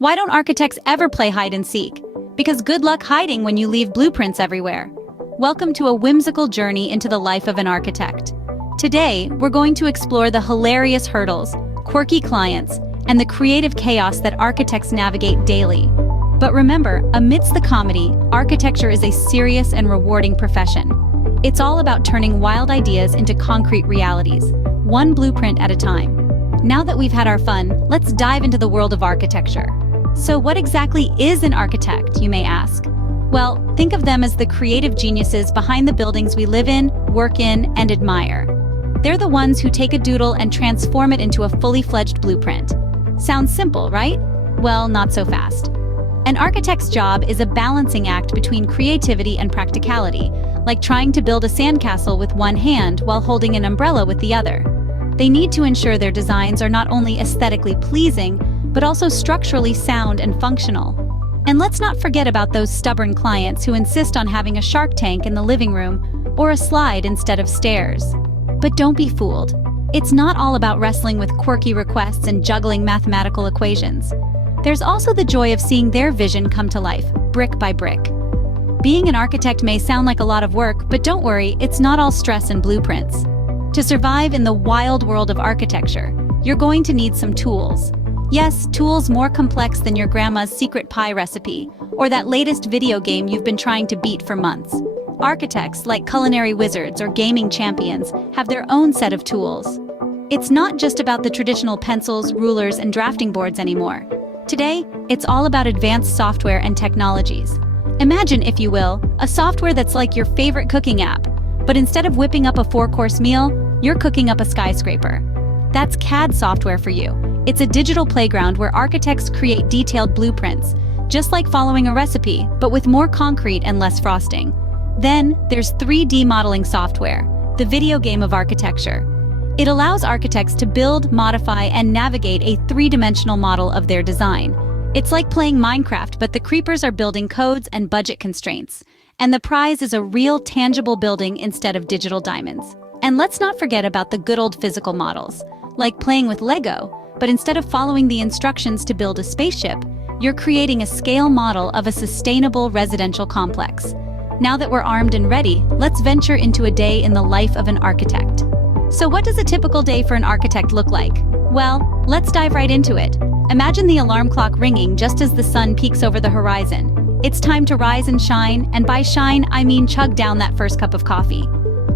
Why don't architects ever play hide and seek? Because good luck hiding when you leave blueprints everywhere. Welcome to a whimsical journey into the life of an architect. Today, we're going to explore the hilarious hurdles, quirky clients, and the creative chaos that architects navigate daily. But remember, amidst the comedy, architecture is a serious and rewarding profession. It's all about turning wild ideas into concrete realities, one blueprint at a time. Now that we've had our fun, let's dive into the world of architecture. So what exactly is an architect, you may ask? Well, think of them as the creative geniuses behind the buildings we live in, work in, and admire. They're the ones who take a doodle and transform it into a fully fledged blueprint. Sounds simple, right? Well, not so fast. An architect's job is a balancing act between creativity and practicality, like trying to build a sandcastle with one hand while holding an umbrella with the other. They need to ensure their designs are not only aesthetically pleasing, but also structurally sound and functional. And let's not forget about those stubborn clients who insist on having a shark tank in the living room or a slide instead of stairs. But don't be fooled. It's not all about wrestling with quirky requests and juggling mathematical equations. There's also the joy of seeing their vision come to life, brick by brick. Being an architect may sound like a lot of work, but don't worry, it's not all stress and blueprints. To survive in the wild world of architecture, you're going to need some tools. Yes, tools more complex than your grandma's secret pie recipe, or that latest video game you've been trying to beat for months. Architects, like culinary wizards or gaming champions, have their own set of tools. It's not just about the traditional pencils, rulers, and drafting boards anymore. Today, it's all about advanced software and technologies. Imagine, if you will, a software that's like your favorite cooking app, but instead of whipping up a 4-course meal, you're cooking up a skyscraper. That's CAD software for you. It's a digital playground where architects create detailed blueprints, just like following a recipe, but with more concrete and less frosting. Then, there's 3D modeling software, the video game of architecture. It allows architects to build, modify, and navigate a three-dimensional model of their design. It's like playing Minecraft, but the creepers are building codes and budget constraints. And the prize is a real, tangible building instead of digital diamonds. And let's not forget about the good old physical models, like playing with Lego, but instead of following the instructions to build a spaceship, you're creating a scale model of a sustainable residential complex. Now that we're armed and ready, let's venture into a day in the life of an architect. So what does a typical day for an architect look like? Well, let's dive right into it. Imagine the alarm clock ringing just as the sun peeks over the horizon. It's time to rise and shine, and by shine, I mean chug down that first cup of coffee.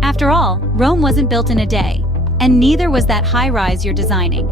After all, Rome wasn't built in a day, and neither was that high-rise you're designing.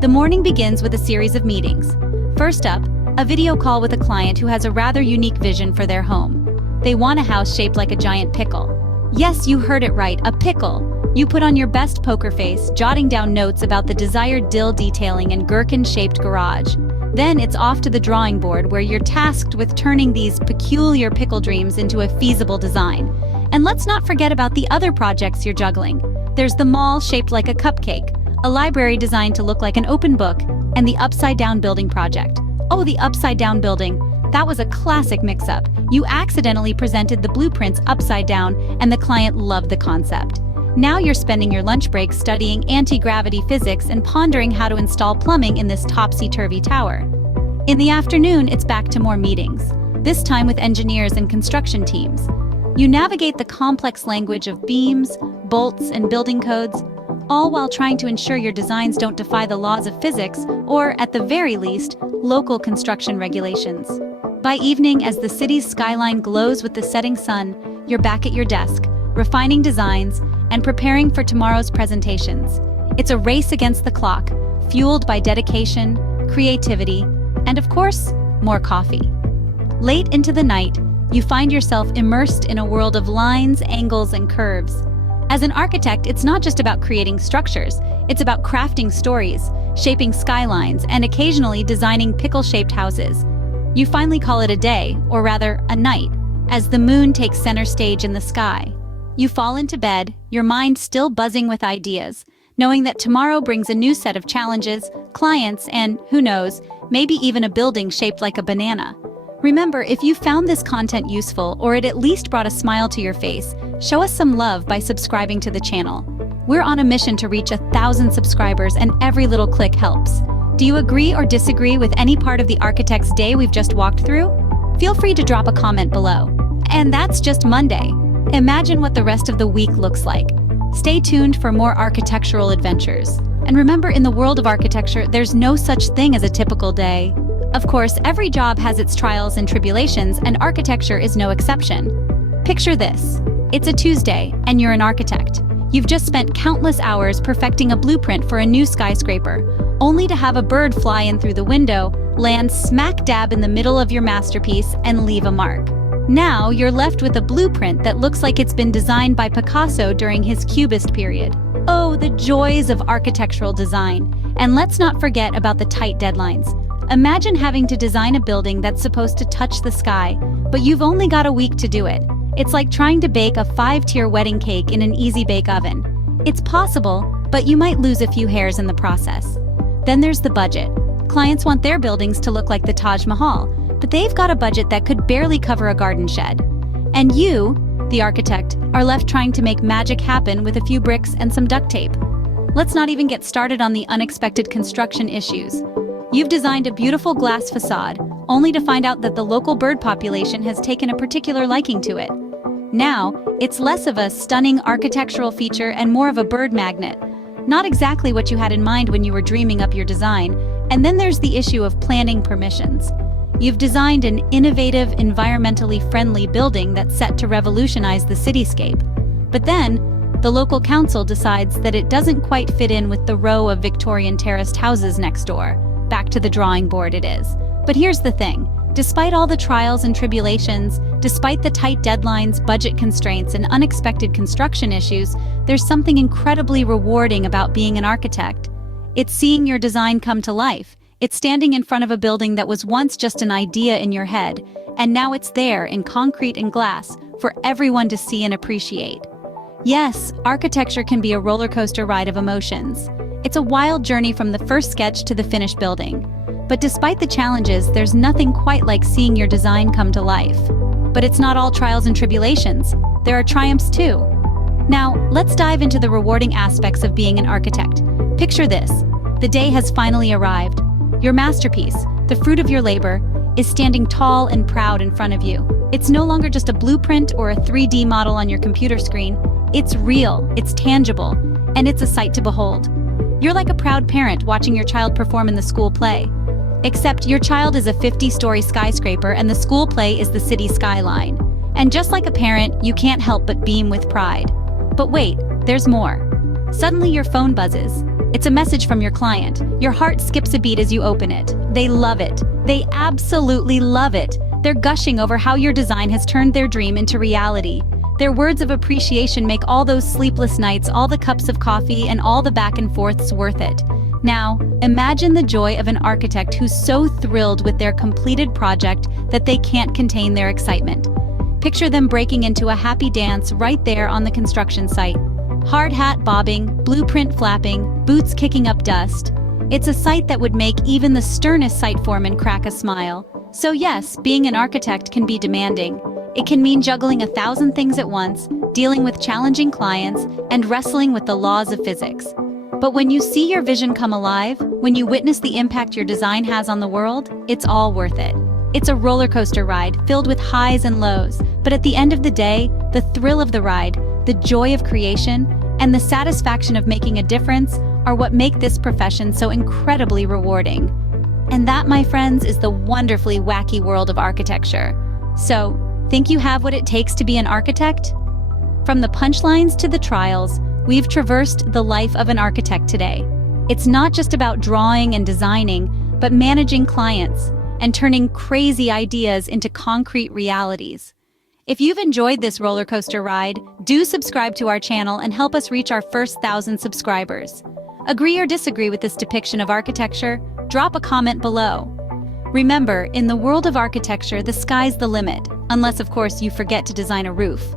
The morning begins with a series of meetings. First up, a video call with a client who has a rather unique vision for their home. They want a house shaped like a giant pickle. Yes, you heard it right, a pickle. You put on your best poker face, jotting down notes about the desired dill detailing and gherkin-shaped garage. Then it's off to the drawing board where you're tasked with turning these peculiar pickle dreams into a feasible design. And let's not forget about the other projects you're juggling. There's the mall shaped like a cupcake, a library designed to look like an open book, and the upside-down building project. Oh, the upside-down building. That was a classic mix-up. You accidentally presented the blueprints upside down, and the client loved the concept. Now you're spending your lunch break studying anti-gravity physics and pondering how to install plumbing in this topsy-turvy tower. In the afternoon, it's back to more meetings, this time with engineers and construction teams. You navigate the complex language of beams, bolts, and building codes, all while trying to ensure your designs don't defy the laws of physics or, at the very least, local construction regulations. By evening, as the city's skyline glows with the setting sun, you're back at your desk, refining designs, and preparing for tomorrow's presentations. It's a race against the clock, fueled by dedication, creativity, and of course, more coffee. Late into the night, you find yourself immersed in a world of lines, angles, and curves. As an architect, it's not just about creating structures, it's about crafting stories, shaping skylines, and occasionally designing pickle-shaped houses. You finally call it a day, or rather, a night, as the moon takes center stage in the sky. You fall into bed, your mind still buzzing with ideas, knowing that tomorrow brings a new set of challenges, clients, and, who knows, maybe even a building shaped like a banana. Remember, if you found this content useful or it at least brought a smile to your face, show us some love by subscribing to the channel. We're on a mission to reach 1,000 subscribers, and every little click helps. Do you agree or disagree with any part of the architect's day we've just walked through? Feel free to drop a comment below. And that's just Monday. Imagine what the rest of the week looks like. Stay tuned for more architectural adventures. And remember, in the world of architecture, there's no such thing as a typical day. Of course, every job has its trials and tribulations, and architecture is no exception. Picture this. It's a Tuesday, and you're an architect. You've just spent countless hours perfecting a blueprint for a new skyscraper, only to have a bird fly in through the window, land smack dab in the middle of your masterpiece, and leave a mark. Now, you're left with a blueprint that looks like it's been designed by Picasso during his Cubist period. Oh, the joys of architectural design. And let's not forget about the tight deadlines. Imagine having to design a building that's supposed to touch the sky, but you've only got a week to do it. It's like trying to bake a 5-tier wedding cake in an easy-bake oven. It's possible, but you might lose a few hairs in the process. Then there's the budget. Clients want their buildings to look like the Taj Mahal, but they've got a budget that could barely cover a garden shed. And you, the architect, are left trying to make magic happen with a few bricks and some duct tape. Let's not even get started on the unexpected construction issues. You've designed a beautiful glass facade, only to find out that the local bird population has taken a particular liking to it. Now, it's less of a stunning architectural feature and more of a bird magnet. Not exactly what you had in mind when you were dreaming up your design. And then there's the issue of planning permissions. You've designed an innovative, environmentally friendly building that's set to revolutionize the cityscape. But then, the local council decides that it doesn't quite fit in with the row of Victorian terraced houses next door. Back to the drawing board it is. But here's the thing. Despite all the trials and tribulations, despite the tight deadlines, budget constraints, and unexpected construction issues, there's something incredibly rewarding about being an architect. It's seeing your design come to life. It's standing in front of a building that was once just an idea in your head, and now it's there in concrete and glass for everyone to see and appreciate. Yes, architecture can be a roller coaster ride of emotions. It's a wild journey from the first sketch to the finished building. But despite the challenges, there's nothing quite like seeing your design come to life. But it's not all trials and tribulations. There are triumphs too. Now, let's dive into the rewarding aspects of being an architect. Picture this. The day has finally arrived. Your masterpiece, the fruit of your labor, is standing tall and proud in front of you. It's no longer just a blueprint or a 3D model on your computer screen. It's real, it's tangible, and it's a sight to behold. You're like a proud parent watching your child perform in the school play. Except your child is a 50-story skyscraper and the school play is the city skyline. And just like a parent, you can't help but beam with pride. But wait, there's more. Suddenly your phone buzzes. It's a message from your client. Your heart skips a beat as you open it. They love it. They absolutely love it. They're gushing over how your design has turned their dream into reality. Their words of appreciation make all those sleepless nights, all the cups of coffee, and all the back and forths worth it. Now, imagine the joy of an architect who's so thrilled with their completed project that they can't contain their excitement. Picture them breaking into a happy dance right there on the construction site. Hard hat bobbing, blueprint flapping, boots kicking up dust. It's a sight that would make even the sternest site foreman crack a smile. So yes, being an architect can be demanding. It can mean juggling 1,000 things at once, dealing with challenging clients, and wrestling with the laws of physics. But when you see your vision come alive, when you witness the impact your design has on the world, it's all worth it. It's a roller coaster ride filled with highs and lows, but at the end of the day, the thrill of the ride, the joy of creation, and the satisfaction of making a difference are what make this profession so incredibly rewarding. And that, my friends, is the wonderfully wacky world of architecture. So, think you have what it takes to be an architect? From the punchlines to the trials, we've traversed the life of an architect today. It's not just about drawing and designing, but managing clients and turning crazy ideas into concrete realities. If you've enjoyed this roller coaster ride, do subscribe to our channel and help us reach our first 1,000 subscribers. Agree or disagree with this depiction of architecture? Drop a comment below. Remember, in the world of architecture, the sky's the limit, unless of course you forget to design a roof.